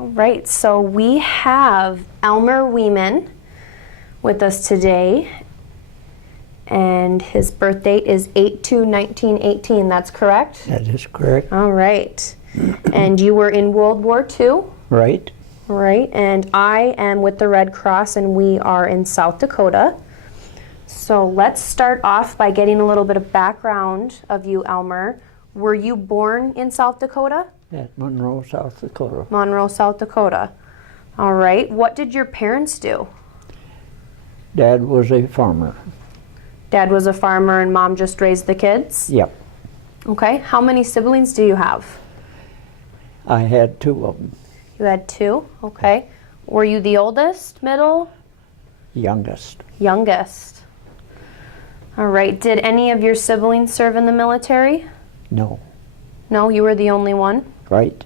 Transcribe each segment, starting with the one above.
All right, so we have Elmer Wieman with us today, and his birth date is 8/2/1918. That's correct? That is correct. All right. And you were in World War II? Right. Right, and I am with the Red Cross, and we are in South Dakota. So let's start off by getting a little bit of background of you, Elmer. Were you born in South Dakota? At Monroe, South Dakota. Monroe, South Dakota. All right. What did your parents do? Dad was a farmer. Dad was a farmer and Mom just raised the kids? Yep. Okay. How many siblings do you have? I had 2 of them. You had 2? Okay. Were you the oldest, middle? Youngest. Youngest. All right. Did any of your siblings serve in the military? No. No, you were the only one? Right.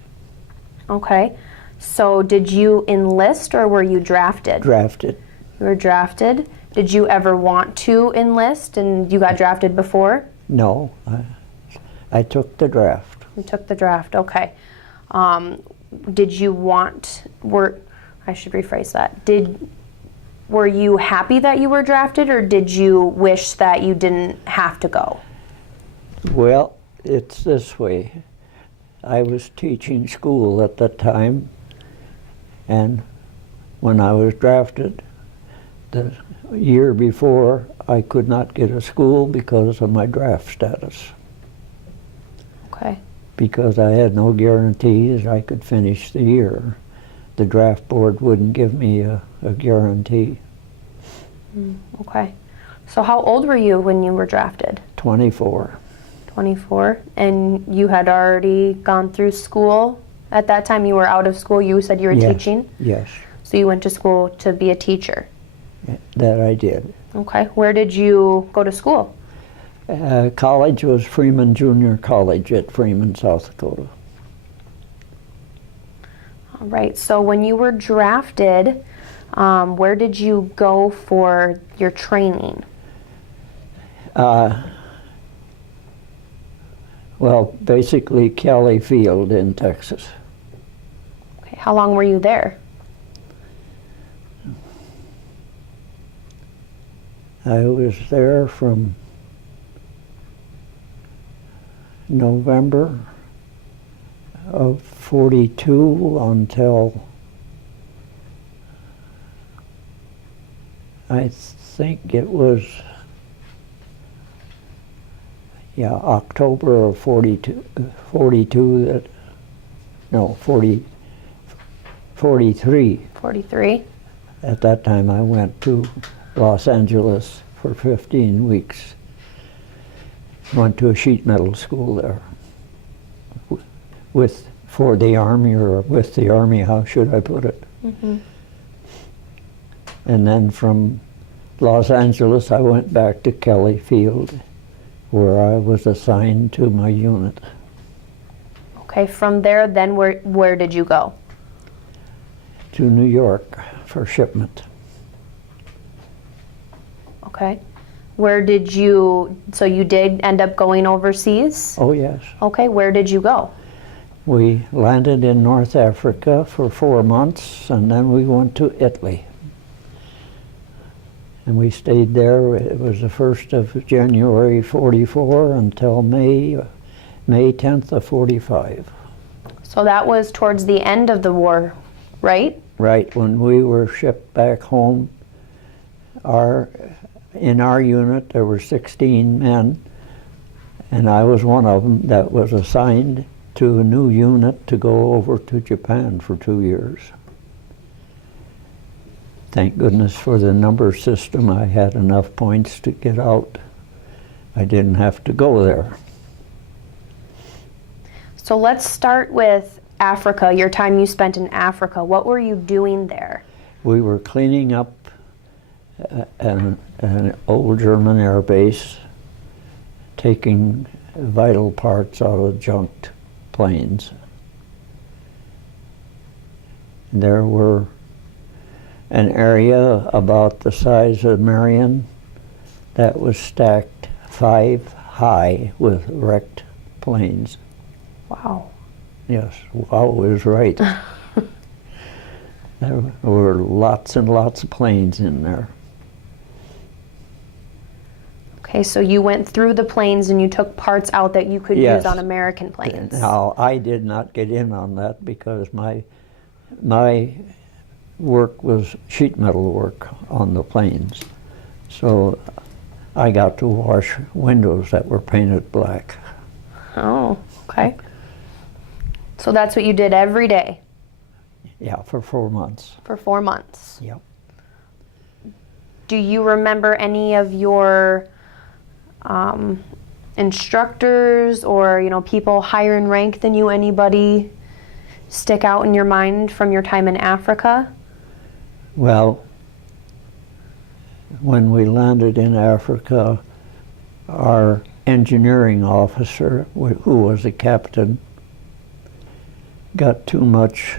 Okay. So did you enlist or were you drafted? Drafted. You were drafted. Did you ever want to enlist and you got drafted before? No. I took the draft. You took the draft, okay. Did you want, I should rephrase that. Were you happy that you were drafted or did you wish that you didn't have to go? Well, it's this way. I was teaching school at that time, and when I was drafted, the year before, I could not get a school because of my draft status. Okay. Because I had no guarantees I could finish the year. The draft board wouldn't give me a guarantee. Okay. So how old were you when you were drafted? 24. 24. And you had already gone through school? At that time you were out of school, you said you were teaching? Yes. So you went to school to be a teacher? That I did. Okay. Where did you go to school? College was Freeman Junior College at Freeman, South Dakota. All right. So when you were drafted, where did you go for your training? Well, basically Kelly Field in Texas. Okay. How long were you there? I was there from November of 42 until I think it was October of 42 that, no, 43. 43. At that time I went to Los Angeles for 15 weeks. Went to a sheet metal school there for the Army, or with the Army, how should I put it? Mm-hmm. And then from Los Angeles I went back to Kelly Field, where I was assigned to my unit. Okay, from there then where did you go? To New York for shipment. Okay. Where did you, so you did end up going overseas? Oh yes. Okay, where did you go? We landed in North Africa for 4 months, and then we went to Italy. And we stayed there. It was the 1st of January 44 until May 10th of 45. So that was towards the end of the war, right? Right, when we were shipped back home, in our unit there were 16 men, and I was one of them that was assigned to a new unit to go over to Japan for 2 years. Thank goodness for the number system. I had enough points to get out. I didn't have to go there. So let's start with Africa, your time you spent in Africa. What were you doing there? We were cleaning up an old German air base, taking vital parts out of junked planes. There were an area about the size of Marion that was stacked 5 high with wrecked planes. Wow. Yes, wow is right. There were lots and lots of planes in there. Okay, so you went through the planes and you took parts out that you could Yes. use on American planes. Now, I did not get in on that because my work was sheet metal work on the planes. So I got to wash windows that were painted black. Oh, okay. So that's what you did every day Yeah, for 4 months. for 4 months. Yep. Do you remember any of your instructors or, people higher in rank than you, anybody stick out in your mind from your time in Africa? Well, when we landed in Africa, our engineering officer, who was a captain, got too much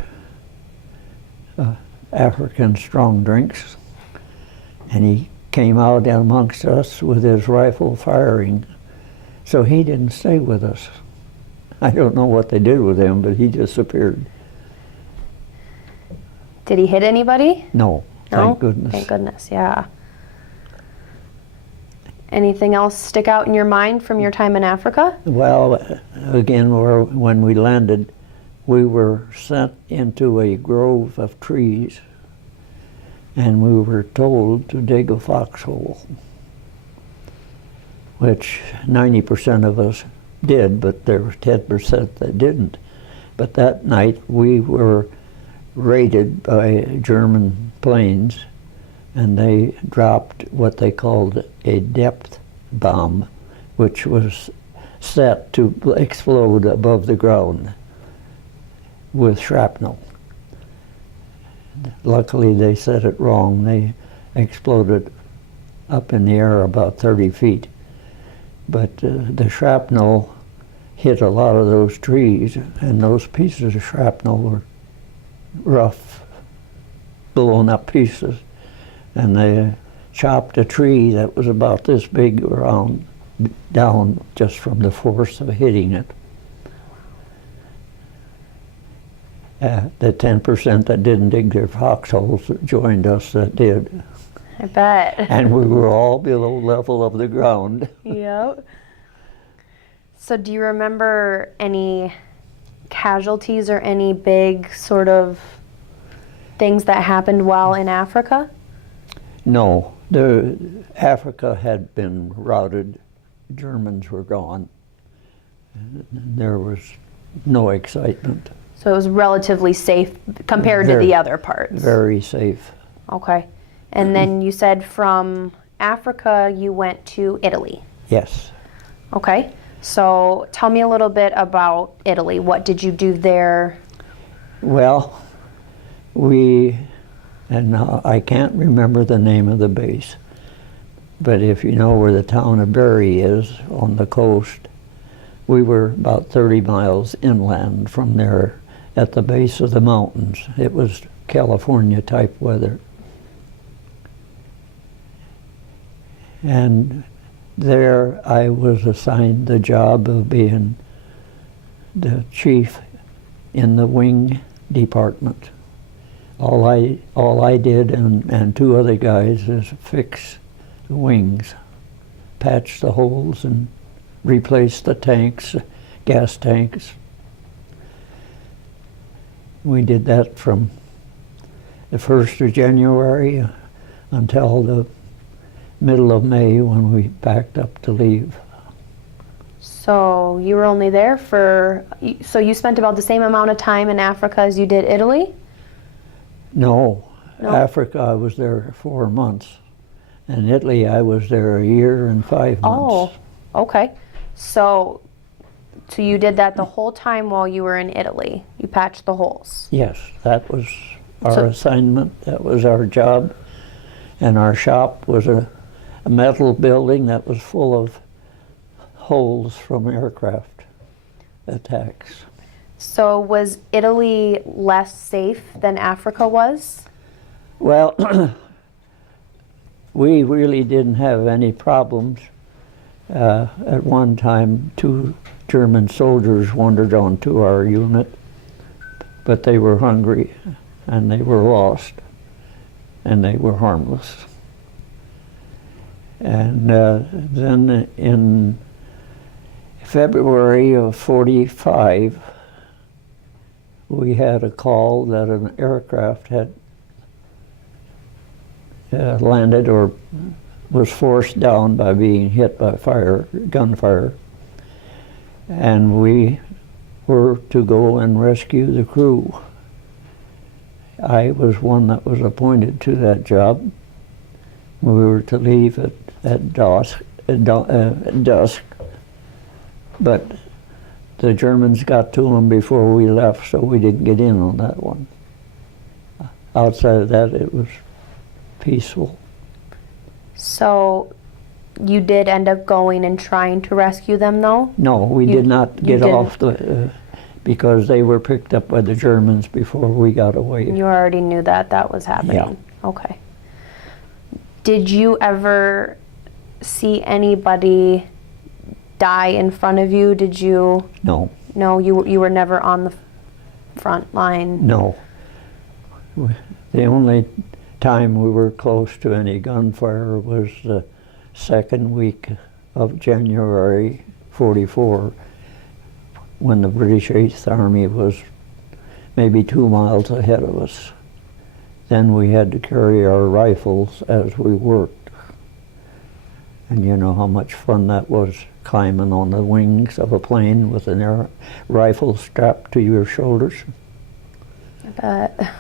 African strong drinks, and he came out amongst us with his rifle firing. So he didn't stay with us. I don't know what they did with him, but he disappeared. Did he hit anybody? No, No? thank goodness. Thank goodness, yeah. Anything else stick out in your mind from your time in Africa? Well, again, when we landed, we were sent into a grove of trees, and we were told to dig a foxhole, which 90% of us did, but there was 10% that didn't. But that night we were raided by German planes, and they dropped what they called a depth bomb, which was set to explode above the ground with shrapnel. Luckily they set it wrong. They exploded up in the air about 30 feet. But the shrapnel hit a lot of those trees, and those pieces of shrapnel were rough, blown up pieces. And they chopped a tree that was about this big around down just from the force of hitting it. The 10% that didn't dig their foxholes joined us that did. I bet. And we were all below level of the ground. Yep. So do you remember any casualties or any big sort of things that happened while in Africa? No, Africa had been routed. Germans were gone. There was no excitement. So it was relatively safe compared to the other parts? Very safe. Okay. And then you said from Africa you went to Italy. Yes. Okay. So tell me a little bit about Italy. What did you do there? Well, and I can't remember the name of the base, but if you know where the town of Veire is on the coast, we were about 30 miles inland from there at the base of the mountains. It was California type weather. And there I was assigned the job of being the chief in the wing department. All I did and two other guys is fix the wings, patch the holes and replace the tanks, gas tanks. We did that from the 1st of January until the middle of May when we packed up to leave. So you were only there so you spent about the same amount of time in Africa as you did Italy? No, No? Africa I was there 4 months. In Italy I was there 1 year and 5 months. Oh, okay. So you did that the whole time while you were in Italy? You patched the holes? Yes, that was our assignment, that was our job. And our shop was a metal building that was full of holes from aircraft attacks. So was Italy less safe than Africa was? Well, we really didn't have any problems. At one time, 2 German soldiers wandered onto our unit, but they were hungry. and they were lost, and they were harmless. And then in February of '45, we had a call that an aircraft had landed or was forced down by being hit by gunfire, and we were to go and rescue the crew. I was one that was appointed to that job. We were to leave at dusk, but the Germans got to them before we left, so we didn't get in on that one. Outside of that, it was peaceful. So you did end up going and trying to rescue them, though? No, we did not get off because they were picked up by the Germans before we got away. You already knew that was happening? Yeah. Okay. Did you ever see anybody die in front of you? Did you? No. No, you were never on the front line? No. The only time we were close to any gunfire was the second week of January '44, when the British 8th Army was maybe 2 miles ahead of us. Then we had to carry our rifles as we worked. And you know how much fun that was, climbing on the wings of a plane with a rifle strapped to your shoulders. I bet.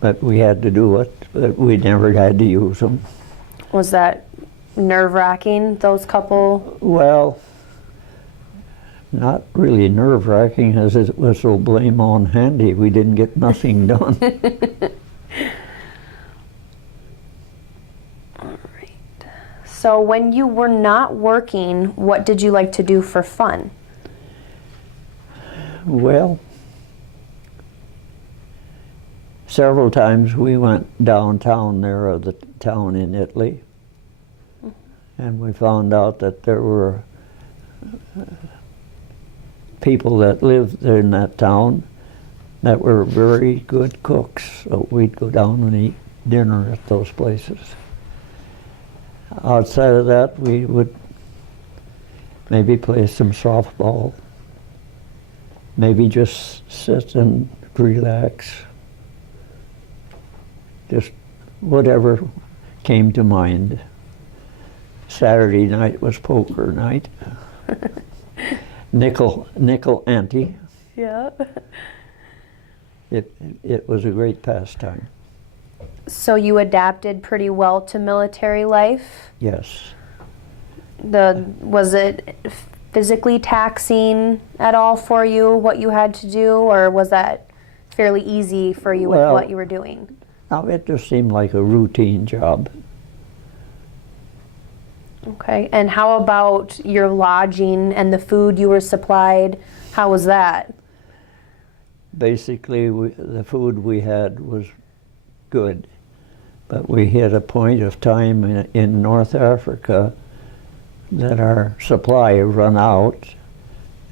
But we had to do it, but we never had to use them. Was that nerve-wracking, those couple? Well, not really nerve-wracking, as it was so blame on handy. We didn't get nothing done. All right. So when you were not working, what did you like to do for fun? Well, several times we went downtown there, of the town in Italy, and we found out that there were people that lived in that town that were very good cooks, so we'd go down and eat dinner at those places. Outside of that, we would maybe play some softball, maybe just sit and relax, just whatever came to mind. Saturday night was poker night. Nickel ante. Yeah. It was a great pastime. So you adapted pretty well to military life? Yes. Was it physically taxing at all for you, what you had to do, or was that fairly easy for you with what you were doing? Now, it just seemed like a routine job. Okay, and how about your lodging and the food you were supplied? How was that? Basically, the food we had was good, but we hit a point of time in North Africa that our supply run out,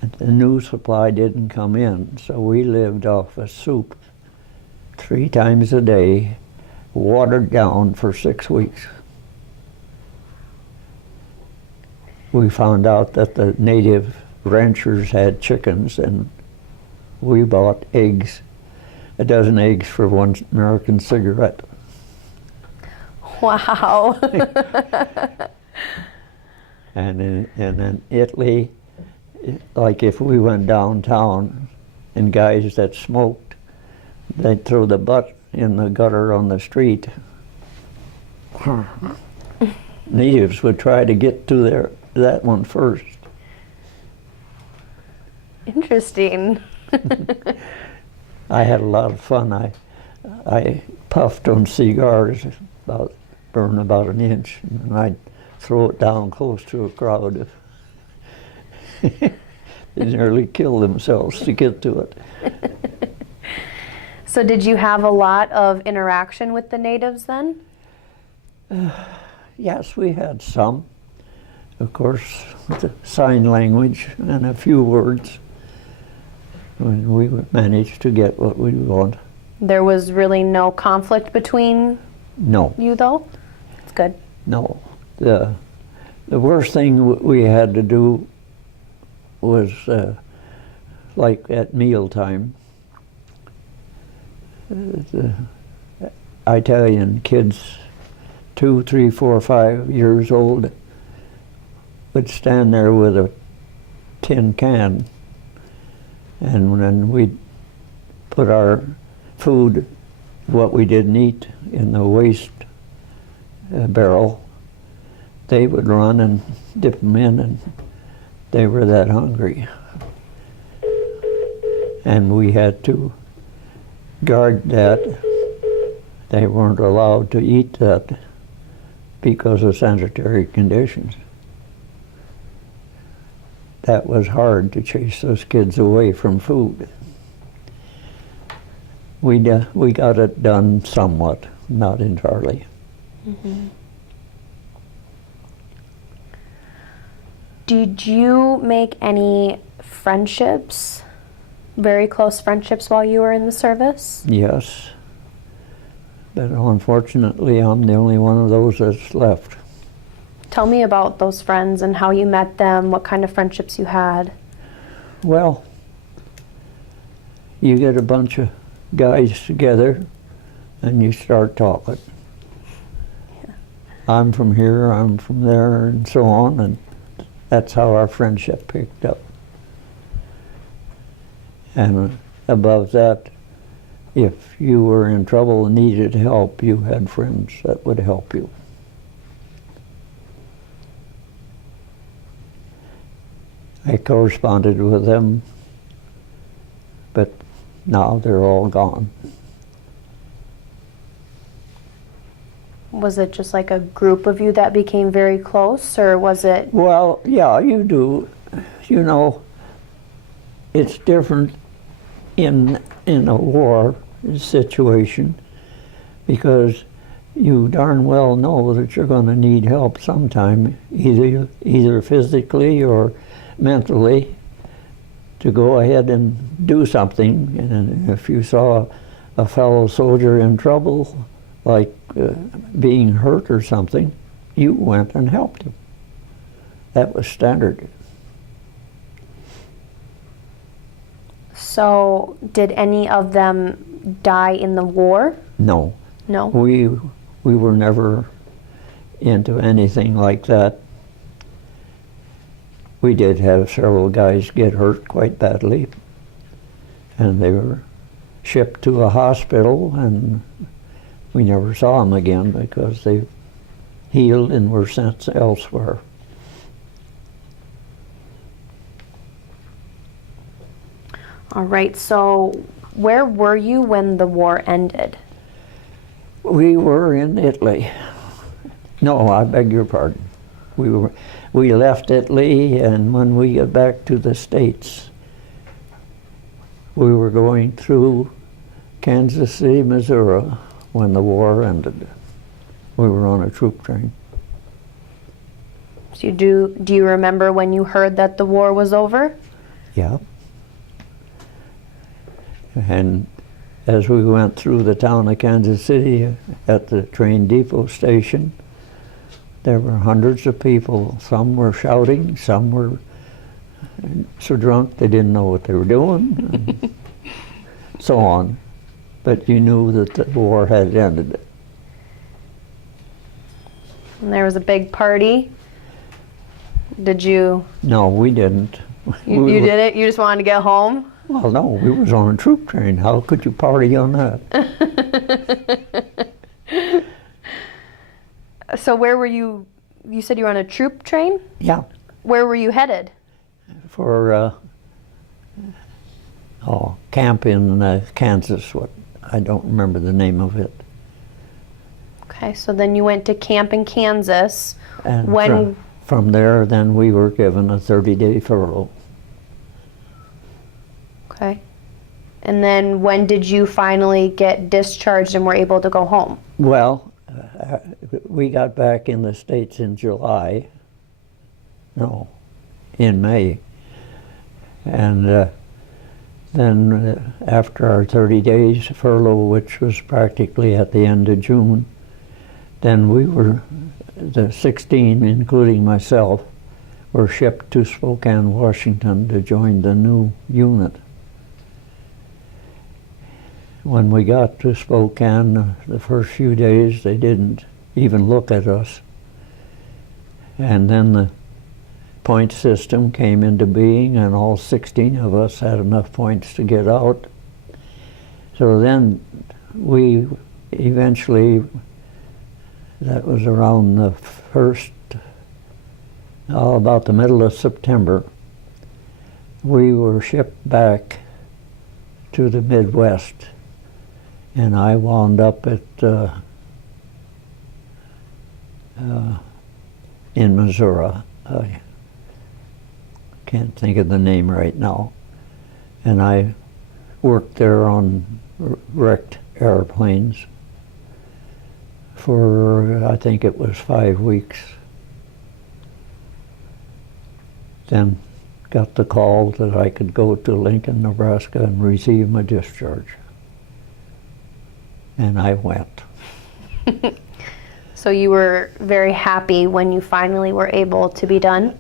and the new supply didn't come in, so we lived off of soup 3 times a day, watered down for 6 weeks. We found out that the native ranchers had chickens, and we bought eggs, a dozen eggs for 1 American cigarette. Wow. And in Italy, like if we went downtown and guys that smoked, they'd throw the butt in the gutter on the street. Natives would try to get to that one first. Interesting. I had a lot of fun. I puffed on cigars, burn about an inch, and I'd throw it down close to a crowd. They nearly kill themselves to get to it. So did you have a lot of interaction with the natives then? Yes, we had some. Of course, the sign language and a few words. And we managed to get what we want. There was really no conflict between No, you, though? That's good. no. The worst thing we had to do was like at mealtime. The Italian kids, 2, 3, 4, 5 years old, would stand there with a tin can, and then we'd put our food, what we didn't eat, in the waste barrel. They would run and dip them in, and they were that hungry. And we had to guard that. They weren't allowed to eat that because of sanitary conditions. That was hard to chase those kids away from food. We got it done somewhat, not entirely. Mm-hmm. Did you make any friendships, very close friendships while you were in the service? Yes, but unfortunately I'm the only one of those that's left. Tell me about those friends and how you met them, what kind of friendships you had. Well, you get a bunch of guys together and you start talking. Yeah. I'm from here, I'm from there, and so on, and that's how our friendship picked up. And above that, if you were in trouble and needed help, you had friends that would help you. I corresponded with them, but now they're all gone. Was it just like a group of you that became very close, or was it? Well, yeah, you do. You know, it's different in a war situation because you darn well know that you're going to need help sometime, either physically or mentally, to go ahead and do something. And if you saw a fellow soldier in trouble, like being hurt or something, you went and helped him. That was standard. So, did any of them die in the war? No. No? We were never into anything like that. We did have several guys get hurt quite badly, and they were shipped to a hospital, and we never saw them again because they healed and were sent elsewhere. All right, so where were you when the war ended? We were in Italy. No, I beg your pardon. We left Italy, and when we got back to the States, we were going through Kansas City, Missouri, when the war ended. We were on a troop train. So do you remember when you heard that the war was over? Yeah. And as we went through the town of Kansas City at the train depot station, there were hundreds of people. Some were shouting, some were so drunk they didn't know what they were doing, and so on. But you knew that the war had ended. And there was a big party. Did you? No, we didn't. You did it? You just wanted to get home? Well, no, we was on a troop train. How could you party on that? So where were you? You said you were on a troop train? Yeah. Where were you headed? For camp in Kansas. What I don't remember the name of it. Okay, so then you went to camp in Kansas. And when? From there, then we were given a 30-day furlough. Okay. And then when did you finally get discharged and were able to go home? Well, we got back in the States in July. No, in May. And Then after our 30 days furlough, which was practically at the end of June, then we were, the 16, including myself, were shipped to Spokane, Washington to join the new unit. When we got to Spokane, the first few days they didn't even look at us. And then the point system came into being, and all 16 of us had enough points to get out. So then we eventually, that was around the first, about the middle of September, we were shipped back to the Midwest, and I wound up at in Missouri. I can't think of the name right now. And I worked there on wrecked airplanes for, I think it was 5 weeks. Then got the call that I could go to Lincoln, Nebraska and receive my discharge. And I went. So you were very happy when you finally were able to be done?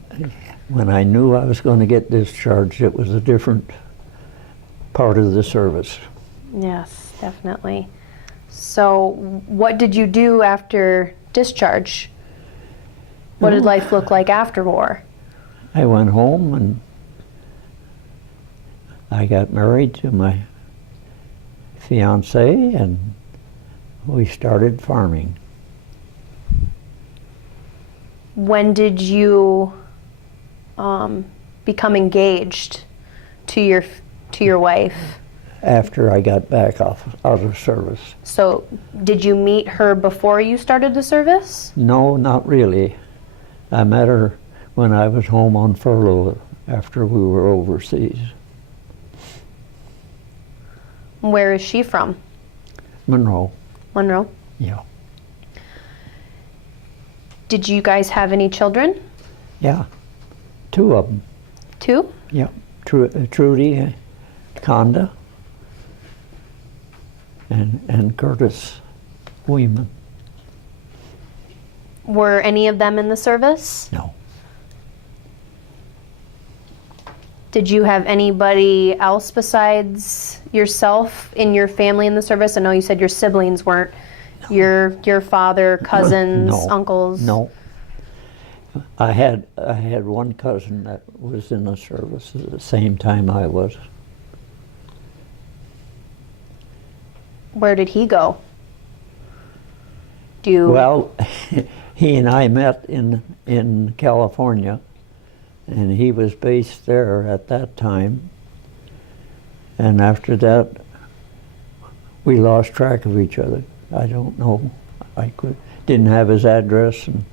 When I knew I was going to get discharged, it was a different part of the service. Yes, definitely. So what did you do after discharge? What did life look like after war? I went home and I got married to my fiancée, and we started farming. When did you become engaged to your wife? After I got back out of service. So did you meet her before you started the service? No, not really. I met her when I was home on furlough after we were overseas. Where is she from? Monroe. Monroe. Yeah. Did you guys have any children? Yeah. 2 of them. 2? Yeah. Trudy, Conda, and Curtis Wieman. Were any of them in the service? No. Did you have anybody else besides yourself in your family in the service? I know you said your siblings weren't. No. Your father, cousins, No. uncles? No. I had one cousin that was in the service at the same time I was. Where did he go? Do you... Well, he and I met in California, and he was based there at that time. And after that, we lost track of each other. I don't know. Didn't have his address and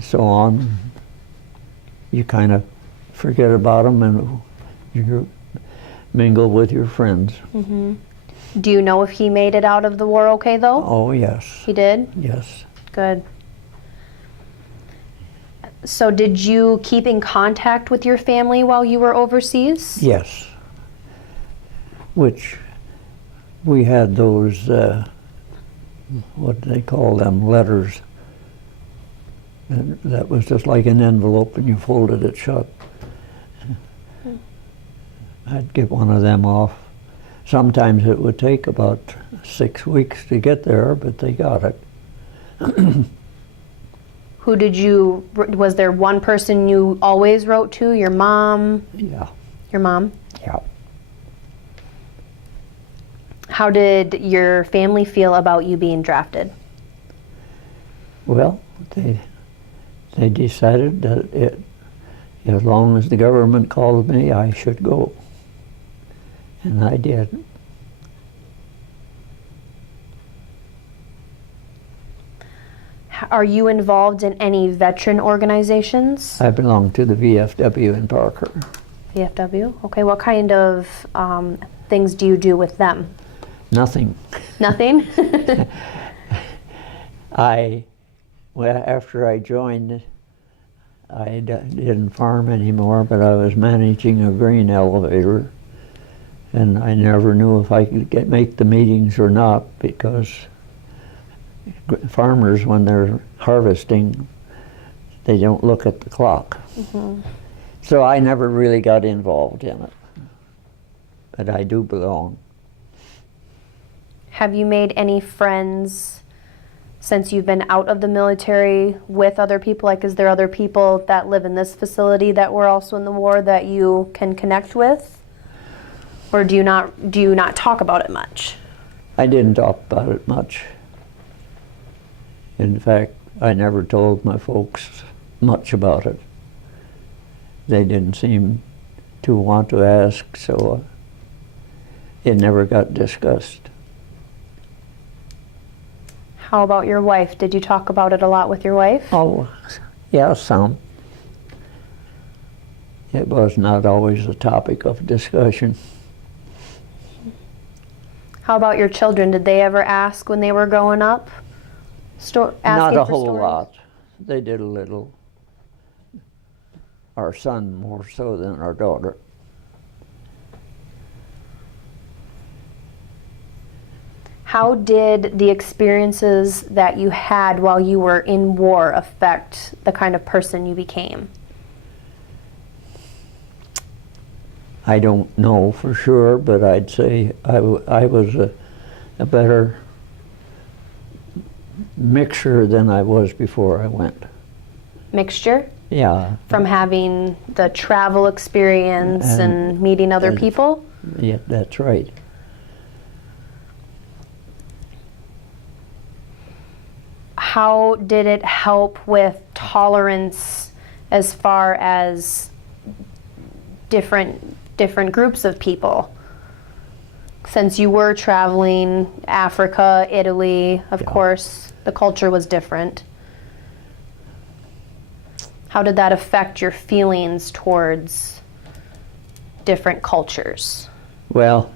so on. You kind of forget about him and you mingle with your friends. Mm-hmm. Do you know if he made it out of the war okay, though? Oh, yes. He did? Yes. Good. So did you keep in contact with your family while you were overseas? Yes. Which we had those, what do they call them, letters. And that was just like an envelope and you folded it shut. I'd get one of them off. Sometimes it would take about 6 weeks to get there, but they got it. Who did you, was there one person you always wrote to? Your mom? Yeah. Your mom? Yeah. How did your family feel about you being drafted? Well, they decided that as long as the government called me, I should go. And I did. Are you involved in any veteran organizations? I belong to the VFW in Parker. VFW? Okay, what kind of things do you do with them? Nothing. Nothing? Well, after I joined, I didn't farm anymore, but I was managing a grain elevator And I never knew if I could make the meetings or not, because farmers, when they're harvesting, they don't look at the clock. Mm-hmm. So I never really got involved in it. But I do belong. Have you made any friends since you've been out of the military with other people? Like, is there other people that live in this facility that were also in the war that you can connect with? Or do you not talk about it much? I didn't talk about it much. In fact, I never told my folks much about it. They didn't seem to want to ask, so it never got discussed. How about your wife? Did you talk about it a lot with your wife? Oh, yeah, some. It was not always a topic of discussion. How about your children? Did they ever ask when they were growing up? Not a whole stories? lot. They did a little. Our son more so than our daughter. How did the experiences that you had while you were in war affect the kind of person you became? I don't know for sure, but I'd say I was a better mixture than I was before I went. Mixture? Yeah. From having the travel experience and meeting other people? Yeah, that's right. How did it help with tolerance as far as different groups of people? Since you were traveling Africa, Italy, of course, the culture was different. How did that affect your feelings towards different cultures? Well,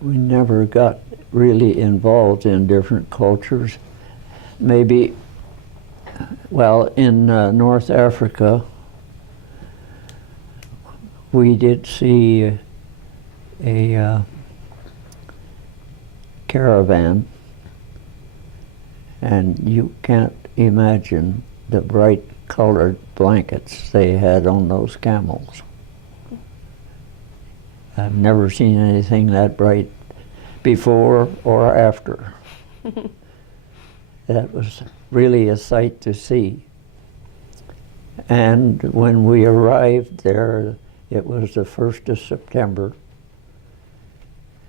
we never got really involved in different cultures. Maybe, well, in North Africa, we did see a caravan, and you can't imagine the bright colored blankets they had on those camels. I've never seen anything that bright before or after. That was really a sight to see. And when we arrived there, it was the 1st of September.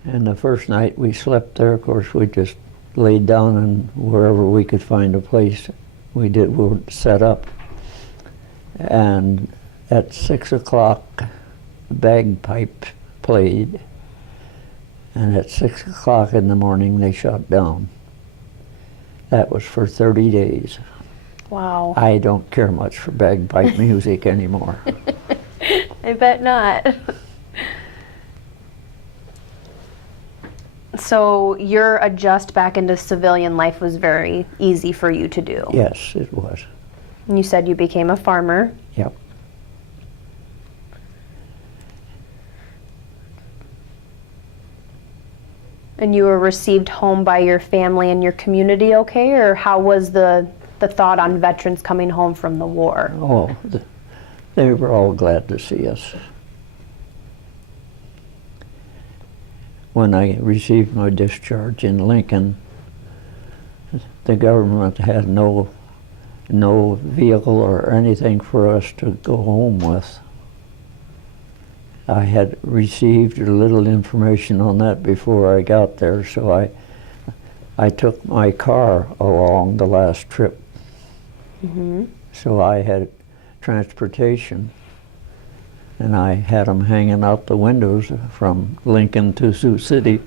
And the first night we slept there, of course, we just laid down, and wherever we could find a place, we were set up. And at 6 o'clock, the bagpipe played. And at 6 o'clock in the morning, they shut down. That was for 30 days. Wow. I don't care much for bagpipe music anymore. I bet not. So your adjust back into civilian life was very easy for you to do. Yes, it was. And you said you became a farmer. Yep. And you were received home by your family and your community okay? Or how was the thought on veterans coming home from the war? Oh, they were all glad to see us. When I received my discharge in Lincoln, the government had no vehicle or anything for us to go home with. I had received a little information on that before I got there, so I took my car along the last trip. Mm-hmm. So I had transportation, and I had them hanging out the windows from Lincoln to Sioux City.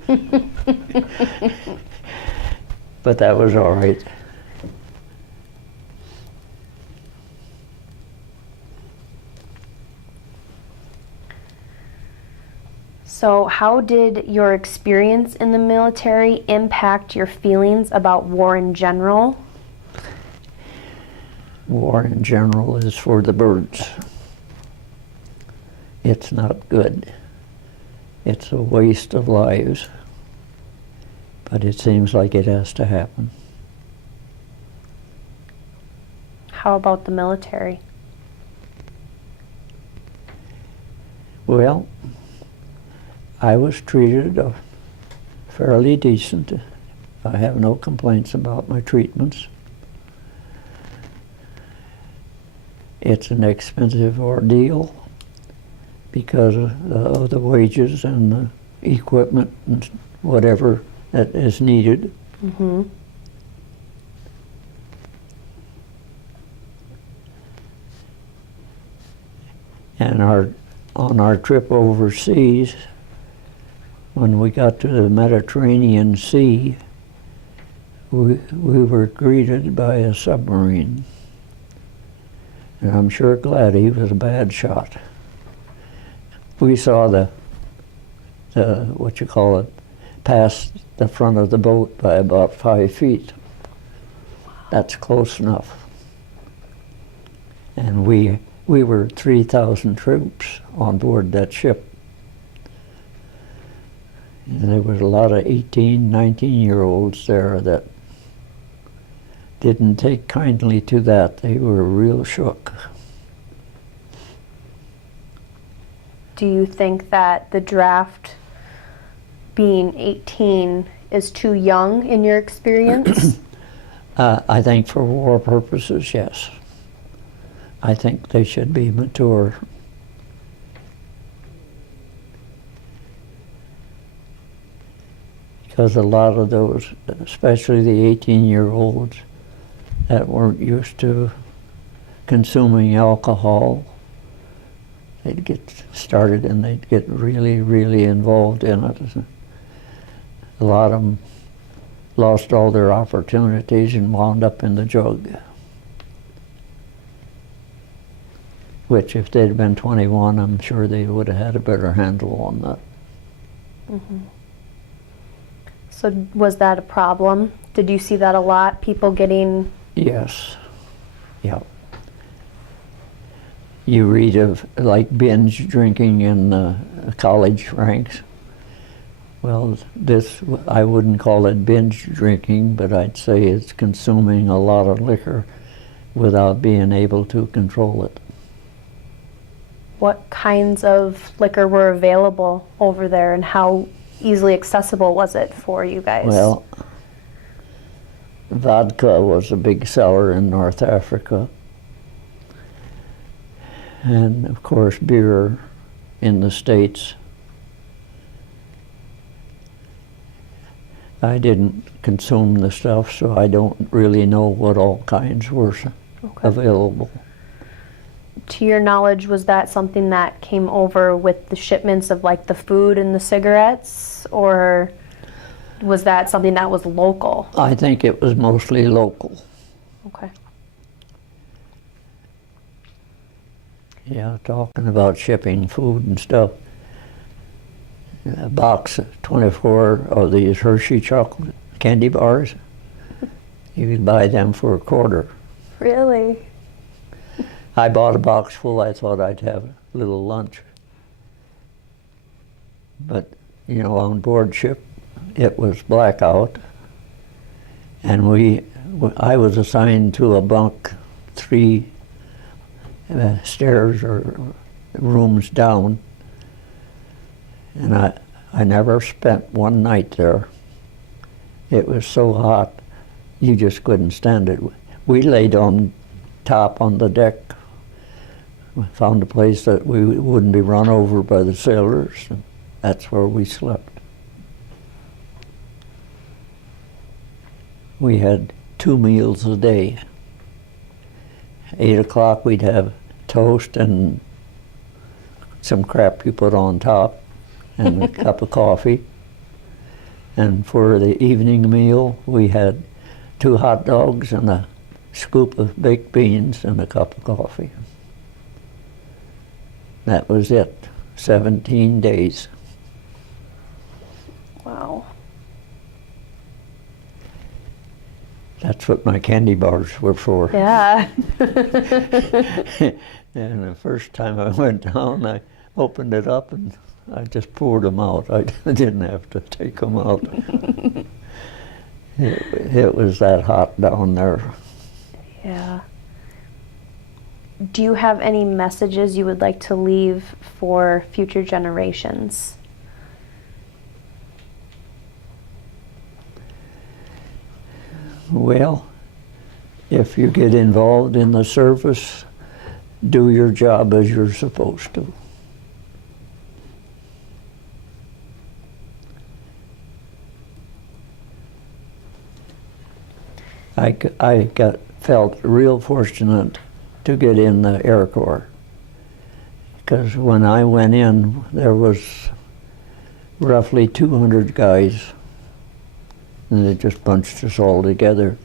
But that was all right. So how did your experience in the military impact your feelings about war in general? War in general is for the birds. It's not good. It's a waste of lives, but it seems like it has to happen. How about the military? Well, I was treated fairly decent. I have no complaints about my treatments. It's an expensive ordeal because of the wages and the equipment and whatever that is needed. Mm-hmm. And on our trip overseas, when we got to the Mediterranean Sea, we were greeted by a submarine. And I'm sure glad he was a bad shot. We saw the what you call it, past the front of the boat by about 5 feet. That's close enough. And we were 3,000 troops on board that ship. And there was a lot of 18, 19-year-olds there that didn't take kindly to that. They were real shook. Do you think that the draft being 18 is too young in your experience? I think for war purposes, yes. I think they should be mature. Because a lot of those, especially the 18-year-olds that weren't used to consuming alcohol, they'd get started and they'd get really, really involved in it. A lot of them lost all their opportunities and wound up in the jug. Which, if they'd been 21, I'm sure they would have had a better handle on that. Mm-hmm. So was that a problem? Did you see that a lot? People getting... Yes. Yeah. You read of like binge drinking in college ranks. Well, this, I wouldn't call it binge drinking, but I'd say it's consuming a lot of liquor without being able to control it. What kinds of liquor were available over there, and how easily accessible was it for you guys? Well, vodka was a big seller in North Africa. And of course, beer in the States. I didn't consume the stuff, so I don't really know what all kinds were available. To your knowledge, was that something that came over with the shipments of like the food and the cigarettes, or was that something that was local? I think it was mostly local. Okay. Yeah, talking about shipping food and stuff. A box of 24 of these Hershey chocolate candy bars, you could buy them for $0.25. Really? I bought a box full. I thought I'd have a little lunch. But, you know, on board ship, it was blackout. And I was assigned to a bunk 3 stairs or rooms down. And I never spent one night there. It was so hot, you just couldn't stand it. We laid on top on the deck. We found a place that we wouldn't be run over by the sailors, and that's where we slept. We had 2 meals a day. 8 o'clock we'd have toast and some crap you put on top and a cup of coffee. And for the evening meal we had 2 hot dogs and a scoop of baked beans and a cup of coffee. That was it. 17 days. Wow. That's what my candy bars were for. Yeah. And the first time I went down, I opened it up and I just poured them out. I didn't have to take them out. It was that hot down there. Yeah. Do you have any messages you would like to leave for future generations? Well, if you get involved in the service, do your job as you're supposed to. I felt real fortunate to get in the Air Corps, because when I went in, there was roughly 200 guys, and they just bunched us all together,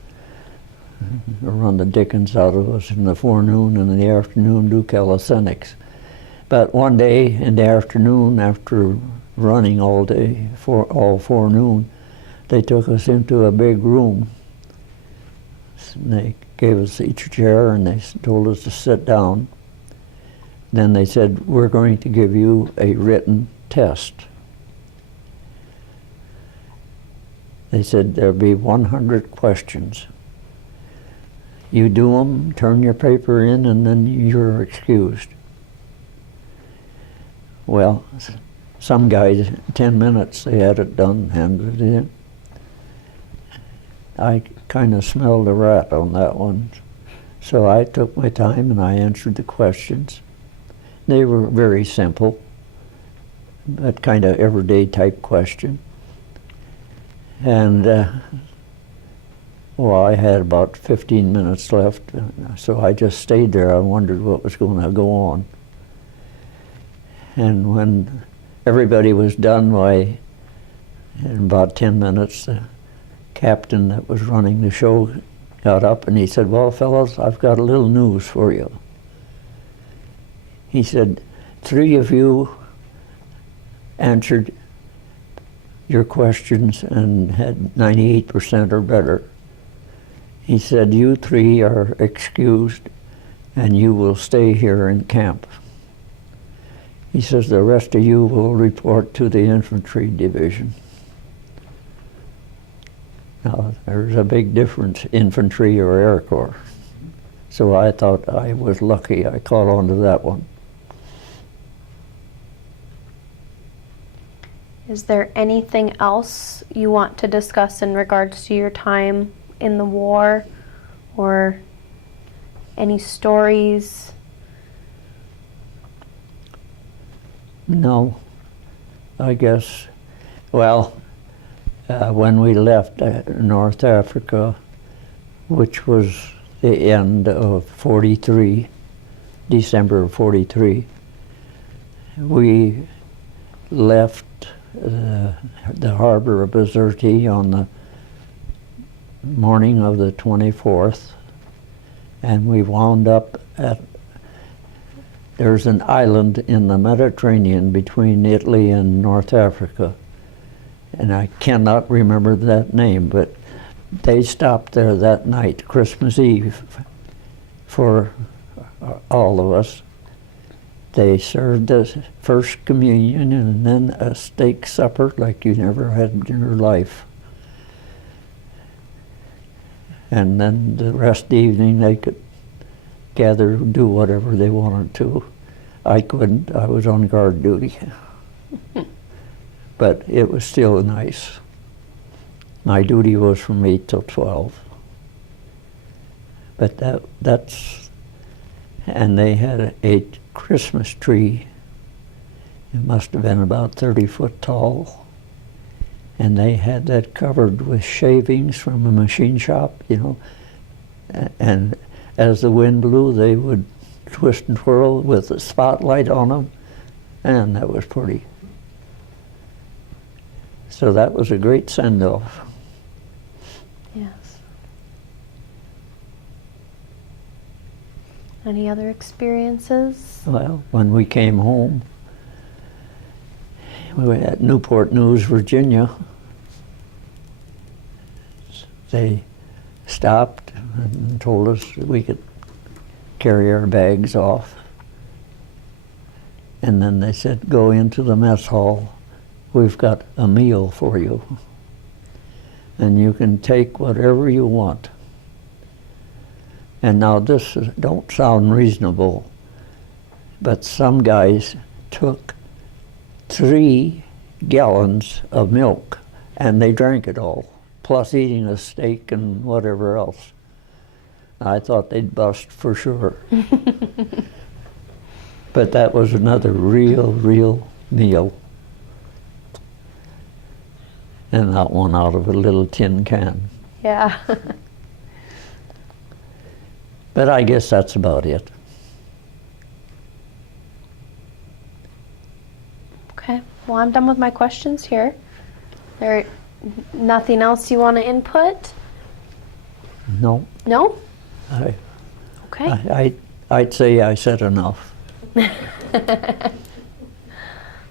run the dickens out of us in the forenoon, and in the afternoon do calisthenics. But one day in the afternoon, after running all day, all forenoon, they took us into a big room. And they gave us each a chair and they told us to sit down. Then they said, we're going to give you a written test. They said there'll be 100 questions. You do them, turn your paper in, and then you're excused. Well, some guys, 10 minutes, they had it done, handed it in. I kind of smelled a rat on that one. So I took my time and I answered the questions. They were very simple, that kind of everyday type question. And well, I had about 15 minutes left, so I just stayed there. I wondered what was going to go on. And when everybody was done, in about 10 minutes, the captain that was running the show got up and he said, well, fellows, I've got a little news for you. He said, 3 of you answered your questions and had 98% or better. He said, you 3 are excused and you will stay here in camp. He says, the rest of you will report to the infantry division. Now, there's a big difference, infantry or Air Corps. So I thought I was lucky I caught on to that one. Is there anything else you want to discuss in regards to your time in the war, or any stories? No, I guess, well, when we left North Africa, which was the end of 43, December of 43, we left the harbor of Bizerte on the morning of the 24th, and we wound up at, there's an island in the Mediterranean between Italy and North Africa, and I cannot remember that name, but they stopped there that night, Christmas Eve, for all of us. They served us first communion and then a steak supper like you never had in your life. And then the rest of the evening they could gather and do whatever they wanted to. I couldn't, I was on guard duty. But it was still nice. My duty was from 8 till 12. But that's, and they had a Christmas tree. It must have been about 30 foot tall. And they had that covered with shavings from a machine shop, you know. And as the wind blew, they would twist and twirl with a spotlight on them. And that was pretty. So that was a great send-off. Yes. Any other experiences? Well, when we came home, we were at Newport News, Virginia. They stopped and told us that we could carry our bags off. And then they said, go into the mess hall. We've got a meal for you. And you can take whatever you want. And now this don't sound reasonable, but some guys took 3 gallons of milk and they drank it all, plus eating a steak and whatever else. I thought they'd bust for sure. But that was another real meal. And that one out of a little tin can. Yeah. But I guess that's about it. Okay, well, I'm done with my questions here. There, nothing else you want to input? No, No? I, Okay. I'd say I said enough.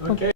Okay.